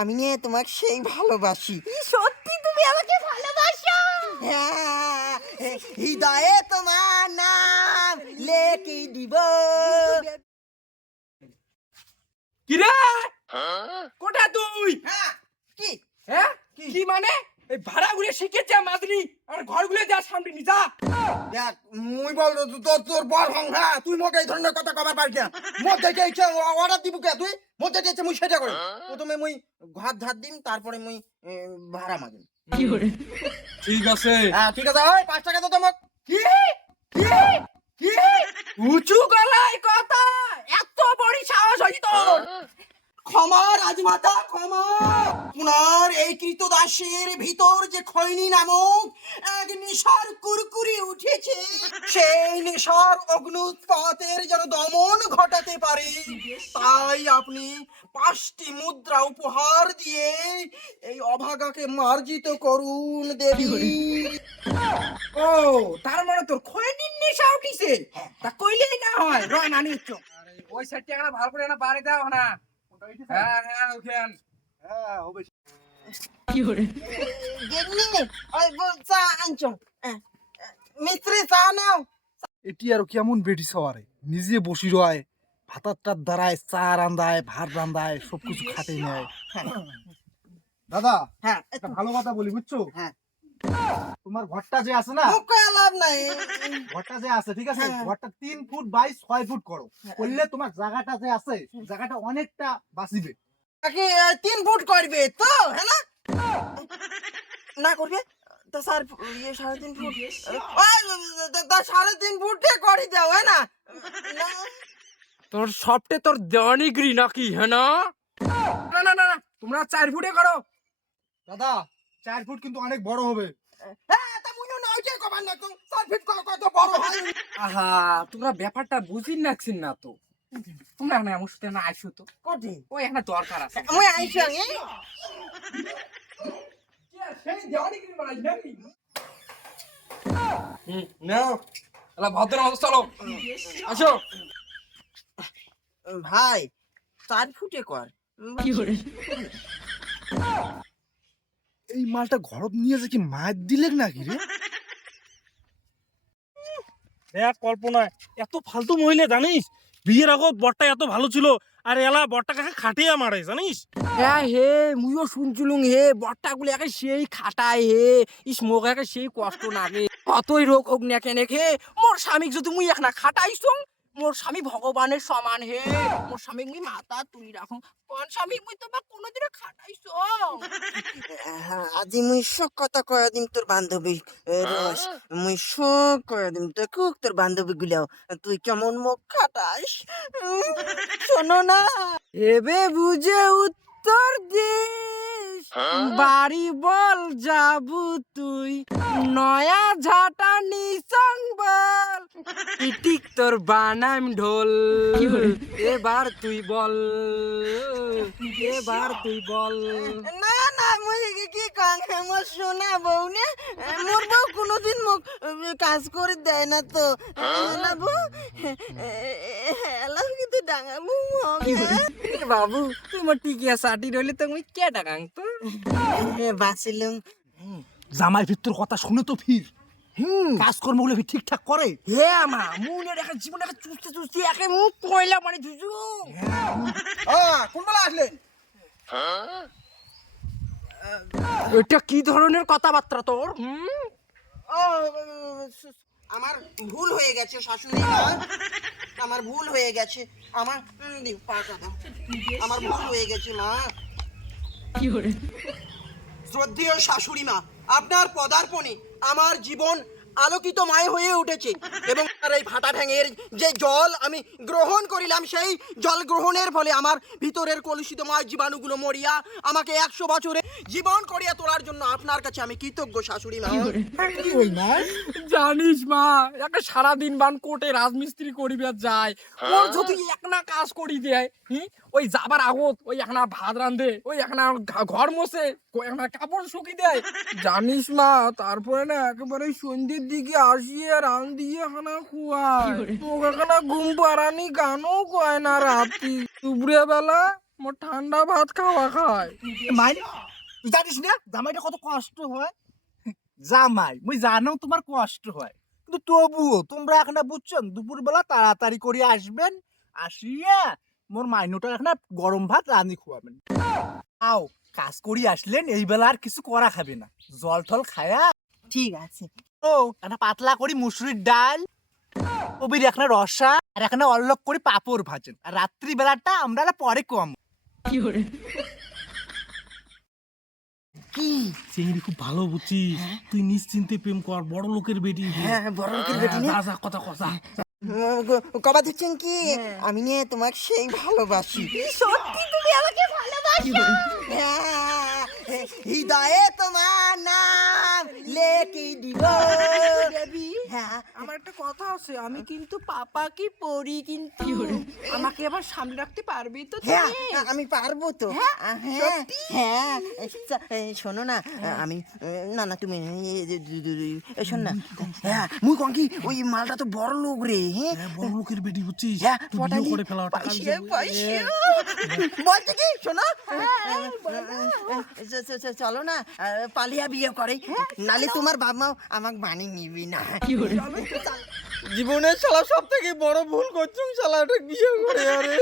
আমি নিয়ে তোমাকে সেই ভালোবাসি। সত্যি তুমি আমাকে ভালোবাসো? হ্যাঁ, হৃদয়ে তোমার নাম লেখি দিব। কিরে? কোটা তুই? হ্যাঁ, কি? হ্যাঁ? কি মানে? এই ভাড়া ঘুরে শিখেছে মাদনি আর ঘরগুলো যা সামনে নি যা। দেখ মুই বল তোর তোর বড় ভাঙা তুই মোকে এই ধরনের কথা কবার পারবি না। মোর দেখে ইচ্ছে অর্ডার দিব কে তুই? মোর দেখে ইচ্ছে মুই সেটা করি। প্রথমে মুই ঘর ধার দিম তারপরে মুই ভাড়া মাগিম। ঠিক আছে। হ্যাঁ ঠিক আছে ওই পাঁচ টাকা তো তোমাক কি কি কি উঁচু গলায় কথা এত বড় সাহস হই তোর ক্ষমা রাজমাতা ক্ষমা পুনর এই কৃতদাসের ভিতর যে খৈনি নামক এক নেশার কুরকুরি উঠেছে সেই নেশার অগ্নুৎপাতের যেন দমন ঘটাতে পারে। তাই আপনি পাঁচটি মুদ্রা উপহার দিয়ে এই অভাগাকে মার্জিত করুন দেবী। ও তার মানে তোর খৈনির নেশা উঠিছে তা কইলেই না হয়। রয় নানি উচ্চ ওই সাইডটা ভালো করে না বাড়ি দাও না। হ্যাঁ হ্যাঁ ওখান গেগনি নাও এটি আর কেমন বেটি সওয়ারে? নিজে বসি রয় ভাতারটার দ্বারায় চা রান্দায় ভাত রান্দায় সবকিছু নেয়। দাদা হ্যাঁ একটা ভালো কথা বলি বুঝছ? হ্যাঁ। তোমার ঘরটা যে আছে না লাভ নাই। ঘরটা যে আছে ঠিক আছে? হ্যাঁ। ঘরটা তিন ফুট বাই ছয় ফুট করো। হ্যাঁ। করলে তোমার জায়গাটা যে আছে জায়গাটা অনেকটা বাঁচিবে। তাকে তিন ফুট করবে তো হ্যাঁ না? না করবে? তা স্যার ইয়ে সাড়ে তিন ফুট ওই, তা- সাড়ে তিন ফুটে করে দাও হ্যাঁ না? তোর সবটে তোর দেওয়ানিগিরি নাকি হ্যাঁ না? না না না না, তোমরা চার ফুটে করো। দাদা চার ফুট কিন্তু অনেক বড় হবে। হ্যাঁ হয়? আহা তোমরা ব্যাপারটা বুঝি নাকছিন না তো। তোমরা না আমার সাথে না আইসো তো। কোটি ওই একটা দরকার আছে। আইছি আমি। সেই দেওয়ানিগিরি বানাই নাকি? হুম নাও। ভদ্র মতো চলো। আসো। ভাই চার ফুটে কর। এই মালটা ঘরত নিয়ে যে কি মায়ের দিলেন নাকি রে? দেখ কল্পনা এত ফালতু মহিলা জানিস? বিয়ের আগত বরটা এত ভালো ছিল। আর এলা বরটা কাকে খাটিয়ে মারে, জানিস? হ্যাঁ হে, মুইও শুনছিলুম হে বট্টা গুলি একে সেই খাটায় হে। ইস, মোক একে সেই কষ্ট লাগে। কতই রোগ হোক না কেনে হে মোর স্বামীক যদি মুই এক না মোর স্বামী ভগবানের সমান হে। মোর স্বামী মুই মাথা তুলি রাখুন কোন স্বামী মুই তো বা কোনোদিনও খাটাইছো হ্যাঁ, আজি মুই শোক কথা কয়া দিম তোর বান্ধবী রস। মুই শোক কয়া দিম তোর কুক তোর বান্ধবী গুলাও তুই কেমন মুখ খাটাস? শোনো না এবে বুঝে উত্তর দিস। বাড়ি বল যাবু তুই নয়া ঝাটা নিসং বল। ইটিক তোর বানাম ঢোল। এবার তুই বল। এবার তুই বল। না না মুই কি- কি কাং মোর শোনা বউ নে মোর বউ কোনোদিন মোক কাজ করে দেয় না তো। না বউ হ্যালো কিন্তু ডাঙা বউ বাবু তুই মোর টিকিয়া সাটি রইলে তো মুই কে ডাকাং তো বাঁচিলুম। জামাই ভিতর কথা শুনে তো ফির। কাজকর্মগুলো ঠিকঠাক করে? হে আমা মুনে দেখা জীবন দেখা চুষতে চুষতে একে মুখ কইলা মানে ধুজু কোন বেলা আসলে? এটা কি ধরনের কথাবার্তা তোর? হুম? ও আমার ভুল হয়ে গেছে শাশুড়ি আমার। ভুল হয়ে গেছে। আমার পাটা দাও আমার ভুল হয়ে গেছে মা। কি শ্রদ্ধেয় শাশুড়ি মা আপনার পদার্পণে আমার জীবন আলোকিত মায় হয়ে উঠেছে। এবং আর এই ভাটা ঠ্যাঙের যে জল আমি গ্রহণ করিলাম সেই জল গ্রহণের ফলে আমার ভিতরের কলুষিতময় জীবাণুগুলো মরিয়া আমাকে একশো বছরে জীবন করিয়া তোলার জন্য আপনার কাছে আমি কৃতজ্ঞ শাশুড়ি মা। জানিস মা একটা সারাদিন বান কোটে রাজমিস্ত্রি করিবে যায়। ওর যদি একনা কাজ করি দেয় হি? ওই যাবার আগত ওই একনা ভাত রান্ধে ওই একনা ঘা- ঘর মোছে ওই একনা কাপড় শুকি দেয়। জানিস মা তারপরে না একেবারে সন্ধ্যের দিকে আসিয়ে রান দিয়ে খানা খুয়ায় ওখানে ঘুম পাড়ানি গানও কয় না রাতি। দুপুরে বেলা মোর ঠান্ডা ভাত খাওয়া খায়। মাই তুই জানিস না? জামাইটা কত কষ্ট হয়। জামাই মুই জানো তোমার কষ্ট হয়। কিন্তু তবুও তোমরা এখন বুঝছেন দুপুরবেলা তাড়াতাড়ি করে আসবেন আসিয়া মোর মাইনুটা এখন গরম ভাত রাঁধি খুয়াবেন। আও কাজ করি আসলেন এই বেলা আর কিছু করা খাবে না। জল টল খায়া ঠিক আছে। ও একটা পাতলা করি মুসুরির ডাল কবির এখানে রসা আর এখানে অল্লক করে পাপড় ভাজেন। আর রাত্রি বেলাটা আমরা পরে কম কি চিংড়ি খুব ভালো বুঝছিস। তুই নিশ্চিন্তে প্রেম কর বড় লোকের বেটি। হ্যাঁ বড় লোকের বেটি না। যা, কথা কথা কবা দিচ্ছেন কি আমি নিয়ে তোমাকে সেই ভালোবাসি। সত্যি তুমি আমাকে ভালোবাসো? হ্যাঁ, হৃদয়ে তোমার নাম। দিব দেবী হ্যাঁ। আমার একটা কথা আছে আমি কিন্তু পাপা কি পড়ি কিন্তু। আমাকে আবার সামনে রাখতে পারবি তো হ্যাঁ তুমি আমি পারব তো। হ্যাঁ হ্যাঁ শোনো না আমি না না তুমি শোন না। হ্যাঁ মুই কন কি ওই মালটা তো বড় লোক রে হ্যাঁ বড় লোকের বেটি বুঝছিস? হ্যাঁ করে ফেলা। বলছে কি শোনো? চ- চলো না আহ, পালিয়া বিয়ে করে। নালে তোমার বাবা মাও আমাকে বানিয়ে নিবি না। জীবনের শালা সব থেকে বড় ভুল করছুম শালাটা বিয়ে করে আরে।